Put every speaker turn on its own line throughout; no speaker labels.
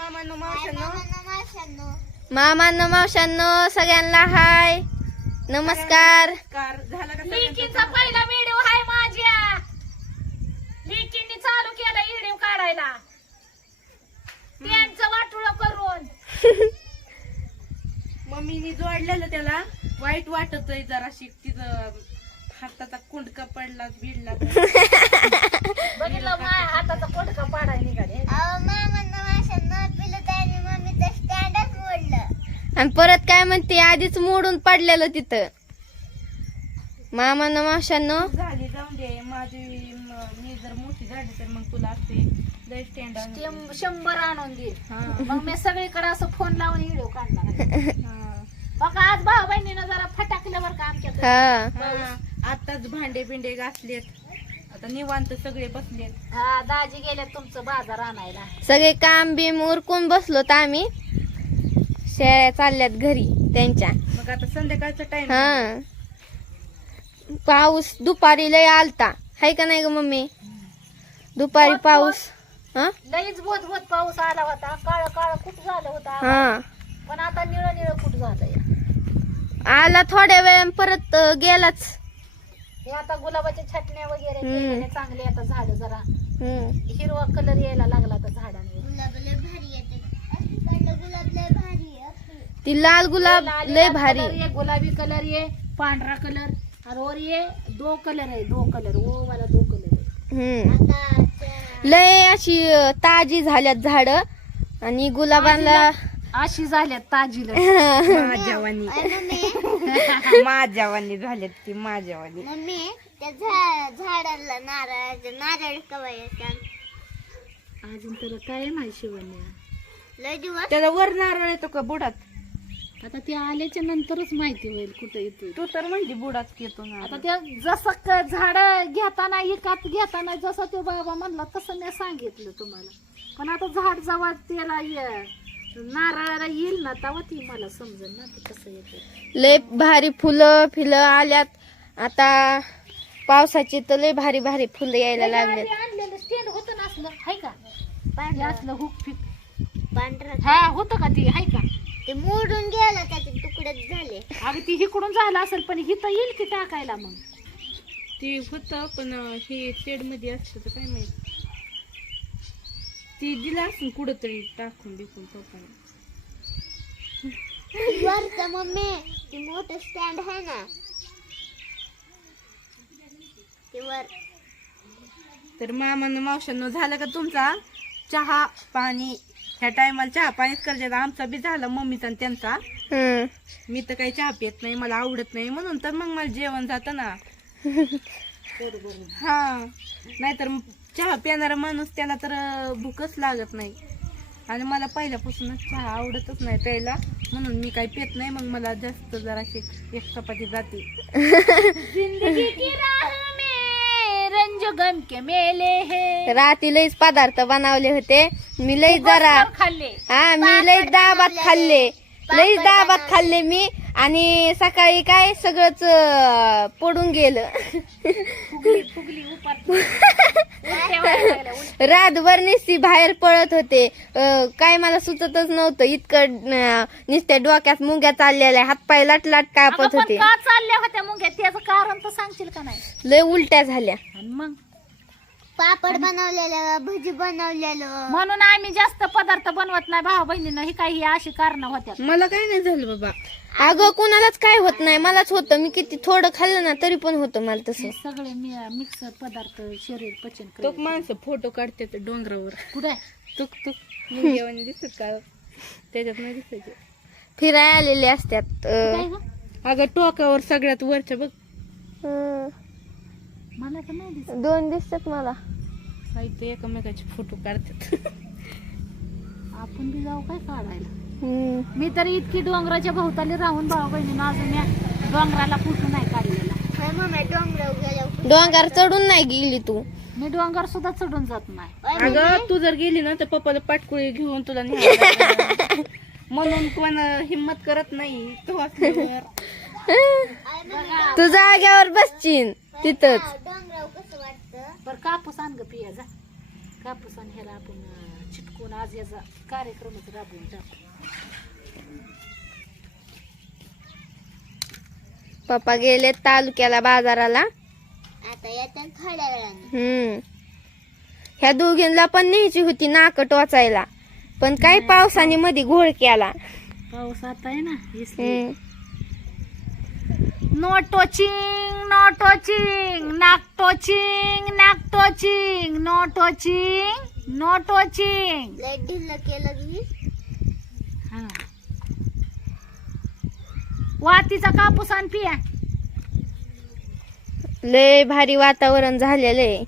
मामांनो मावशांनो सगळ्यांना हाय नमस्कार.
लिकीचा पहिला व्हिडिओ हाय माझ्या. लिकींनी चालू केला व्हिडिओ काढायला त्यांचं वाटुळ करून.
मम्मीनी जोडलेलं त्याला वाईट वाटत आहे जराशी तिचं हाताचा कुंडका पडला बिडला.
बघितलं माझ्या हाताचा कोटका पाडायला निघाले.
आणि परत काय म्हणते आधीच मोडून पडलेलं तिथं. मामांनो मावशांनो
झाली जाऊन दे माझी मी जर मोठी झाली तर मग तुला असते लय स्टँड
100 आणून दे. मग मी सगळीकडे असं फोन लावून व्हिडिओ काढणार. बघा आज भाऊ बहिणीनं जरा फटाकल्यावर का आमच्याकडे.
आताच भांडे बिंडे घासलेत आता निवांत सगळे बसलेत.
हा दाजी गेले तुमचं बाजार आणायला.
सगळे काम बिम उरकून बसलोत आम्ही. शेळ्या चालल्यात घरी त्यांच्या.
मग आता संध्याकाळचा टाइम.
हा पाऊस दुपारी लय आलता हाय का नाही ग मम्मी. दुपारी पाऊस
लईच बोध बोध पाऊस आला होता. काळ काळ खूप झालं होता.
हा
पण आता निळ निळ खूप झालंय.
आला थोड्या वेळ परत गेलाच.
हे आता गुलाबाच्या छटण्या वगैरे केलेले चांगले. आता झाड जरा हिरवा कलर यायला लागला तर झाडांवर.
ती लाल गुलाब लय भारी.
ये गुलाबी कलर ये पांढरा कलर और और ये 2 कलर है. 2 कलर वो वाला 2 कलर है.
लय अशी ताजी झाल्यात झाड. आणि गुलाबांना
अशी झाल्यात ताजीला.
माझ्यावानी माझ्यावानी झालेत ती माझ्यावानी.
मम्मी त्या झाडाला नारळ कवाय
अजून तर काय नाही शिवण्या.
लय दिवस
त्याला वर नारळ येतो का बुडात.
आता ते आल्याच्या नंतरच माहिती होईल कुठे येतोय.
तू तर म्हणजे बुडात येतो ना.
आता त्या जसं झाड घेताना एकात घेताना जसं ते बाबा म्हणला तसं मी सांगितलं तुम्हाला. पण आता झाड जेव्हा त्याला नारळाला येईल ना तेव्हा ती मला समजेल ना ते कसं येतं.
लय भारी फुलं फिलं आल्यात. आता पावसाची तर लय भारी भारी फुलं यायला लागलेत.
आणलेलं स्टँड होतं ना असलं हाय का. हे असलं हुक फिक
पांढरा
हा होतं का ती हाय का.
ते मोडून गेलं त्याचे तुकडे झाले.
अगं ती हिकडून झालं असेल पण हिथं येईल की टाकायला. मग
ते होत पण हे शेड मध्ये असत तर काय माहित. ती दिला असेल कुठंतरी टाकून बिकून पप्पाने.
वरचं मम्मी ती मोठं स्टँड आहे ना ते वर.
तर मामानं मावशांनो झालं का तुमचा चहा पाणी. ह्या टायमाला चहा पाणीच करायचं. आमचा बी झाला मम्मीचा आणि त्यांचा. मी तर काही चहा पित नाही मला आवडत नाही म्हणून तर मग मला जेवण जातं ना. हा नाहीतर चहा पिणारा माणूस त्याला तर भूकच लागत नाही. आणि मला पहिल्यापासूनच चहा आवडतच नाही प्यायला म्हणून मी काही पित नाही. मग मला जास्त जराशी एक चपाती जाते.
जिंदगी की राह में रंज गम के मेले है.
राती लईच पदार्थ बनवले होते. मी लई जरा
खाल्ले.
मी लई दाबात खाल्ले. लई दाबात खाल्ले मी. आणि सकाळी काय सगळंच पडून गेलं.
फुगली उपार.
रातभर नुसती बाहेर पळत होते. काय मला सुचतच नव्हतं. इतकं नुसत्या डोक्यात मुंग्या चाललेल्या हातपाय लाट लाट कापत होते.
का चालल्या होत्या मुंग्या त्याचं कारण तर सांगशील का नाही.
लय उलट्या झाल्या.
आणि मग
पापड बनवलेलं भजी बनवलेलं.
म्हणून आम्ही जास्त पदार्थ बनवत नाही भाऊ बहिणीनं. ही काही अशी कारण होत्या.
मला काही नाही झालं बाबा.
अगं कुणालाच काय होत नाही. मलाच होतं. मी किती थोडं खाल्लं ना तरी पण होतं मला तसं.
सगळे मिक्स पदार्थ शरीर पचन
तो
करत.
माणसं फोटो काढते डोंगरावर.
कुठे
तुक तुक मुंग्यावानी दिसत का त्याच्यात नाही दिसायचे.
फिरायला आलेले असतात.
अगं टोकावर सगळ्यात वरच्या बघ.
मला तर नाही दिसत.
2 दिसतात मला.
ते एकमेकाचे फोटो काढतात.
आपण बी जाऊ काय काढायला. मी तर इतकी डोंगराच्या भोवताली राहून भाऊ बहिणीनं अजून या डोंगराला फोटो नाही काढलेला.
मम्मी डोंगर गेलो
डोंगर चढून नाही गेली तू.
मी डोंगर सुद्धा चढून जात नाही.
अगं तू जर गेली ना तर पप्पाला पाटकुळी घेऊन तुला न्यायला म्हणून कोण हिम्मत करत नाही. तू असल्यावर
तू जाग्यावर बसचीन तिथंच.
डोंगराव कसं वाटतं.
बरं कापूस आण ग पिया जा. कापूस आण ह्याला आपण चिटकून आज याचा कार्यक्रमच राबवून टाकू.
पप्पा गेले तालुक्याला बाजाराला.
आता येतात थोड्या वेळाने.
ह्या दोघींना पण न्यायची होती नाक टोचायला, पण काय पावसाने मध्ये घोळ केला.
पाऊस आता आहे ना.
हम्म.
नो टोचिंग, नो टोचिंग, नाक टोचिंग, नाक टोचिंग, नो टोचिंग, नो टोचिंग.
लय ढिल्लं केलं की
हा. वातीचा कापूस आण पिया.
लय भारी वातावरण झालेलं आहे.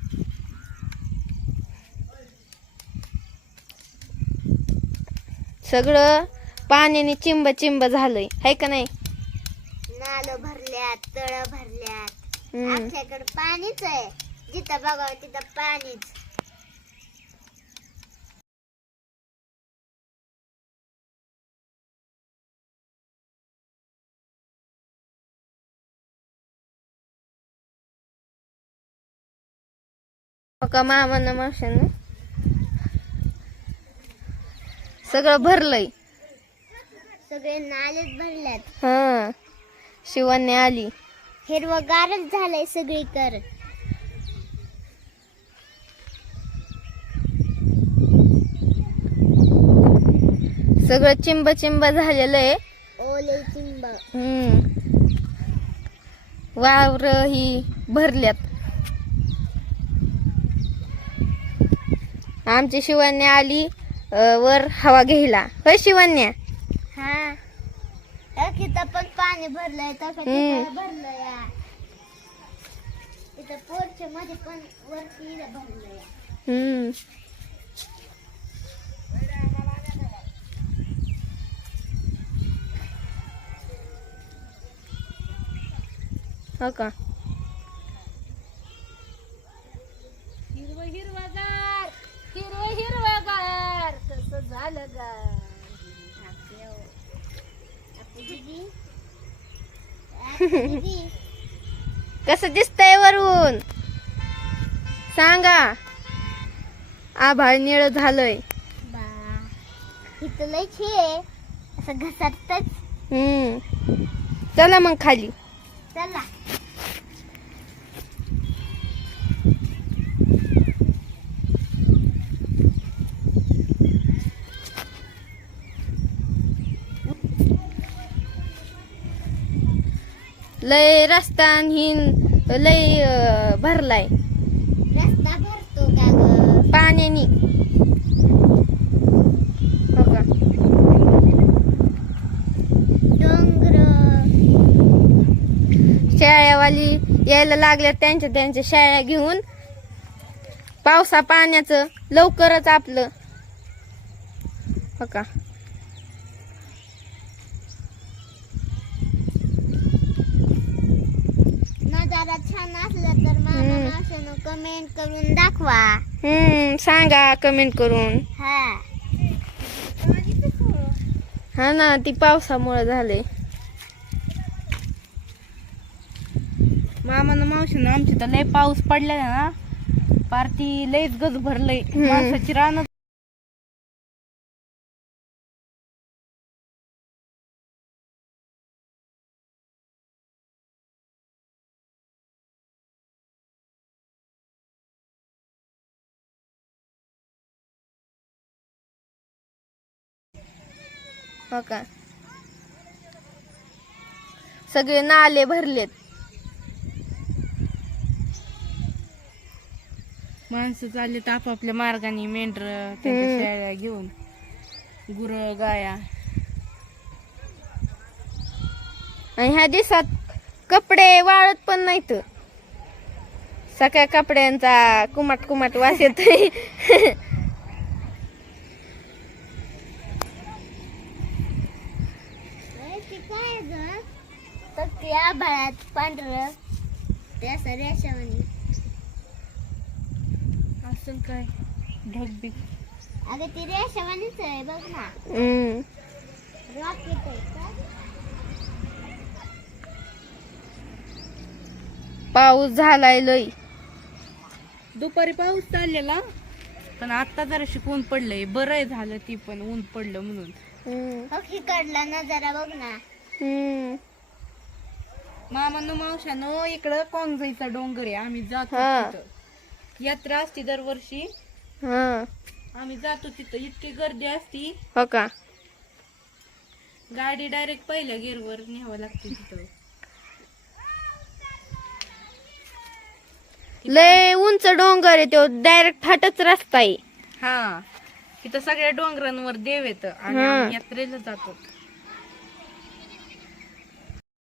सगळं पाण्याने चिंब चिंब झालंय, है का नाही?
नालं भरल्यात, तळ भरल्यात.
हम्म.
आपल्याकडे पाणीच आहे, जिथं बघावं तिथं पाणीच.
का मामानं मावशानं सगळं भरलंय.
सगळे नालेच भरल्यात.
हा, शिवानी आली.
हिरवगारच झालंय सगळीकडे.
सगळं चिंब चिंब झालेलं आहे.
ओले चिंब.
वावर ही भरल्यात. आमची शिवण्या आली वर हवा घ्यायला. होय शिवण्या?
हा, तिथं पण पाणी भरलंय, तसं तिथं भरलंय. तिथं पोरच्या मध्ये पण वरती भरलंय.
हम्म. हो का?
हिरवं हिरवगार, हिरवं हिरवगार, कसं झालं गार.
दीदी, दीदी,
कसं दिसतंय वरून सांगा. आभाळ निळ झालंय.
बा, इथं लय छे असं घसरतच.
चला मग खाली.
चला.
लय रस्ता ही लय भरलाय
रस्ता भरतो का ग?
पाण्यानी. हो का?
डोंगर.
शाळेवाली यायला लागल्या त्यांच्या त्यांच्या शाळा घेऊन. पावसा पाण्याचं लवकरच आपलं. हो का?
नजारा छान असला तर मामा मावशीनं कमेंट करून दाखवा.
सांगा कमेंट करून. हा ना, ती पावसामुळे झाले.
मामानं मावशीनं आमची तर लय पाऊस पडला ना, पार ती लयच गज भरलंय. माणसाची रानं
हो का? सगळे नाले भरलेत.
माणसं चाललेत आपापल्या मार्गाने, मेंढर त्यांच्या शेळ्या घेऊन, गुर गाया.
आणि ह्या दिवसात कपडे वाळत पण नाहीत. सगळ्या कपड्यांचा कुमाट कुमाट वास येतोय.
ते काय ग? तर ते आभाळात पांढरं ते असं रेषावानी.
असं काय ढगबीग.
अगं ती रेषावानीच आहे बघ ना. रॉकेट आहे का?
पाऊस झालाय लय.
दुपारी पाऊस चाललेला, पण आता जरा ऊन पडलंय, बरं झालं ती पण ऊन पडलं म्हणून.
हो की काढला नजारा बघ ना.
मामांनो मावशानो इकडं कोंगजाईचा डोंगर आहे, आम्ही जातो
हा.
तिथं. यात्रा असती दरवर्षी,
हा.
आम्ही जातो तिथं. इतकी गर्दी असती,
हो का.
गाडी डायरेक्ट पहिल्या गिअरवर न्यावं लागते तिथं.
लय उंच डोंगर आहे तो, डायरेक्ट फाटच रस्ता आहे.
हा, तिथं सगळ्या डोंगरांवर देव येतं आणि
हा.
आम्ही यात्रेला जातो.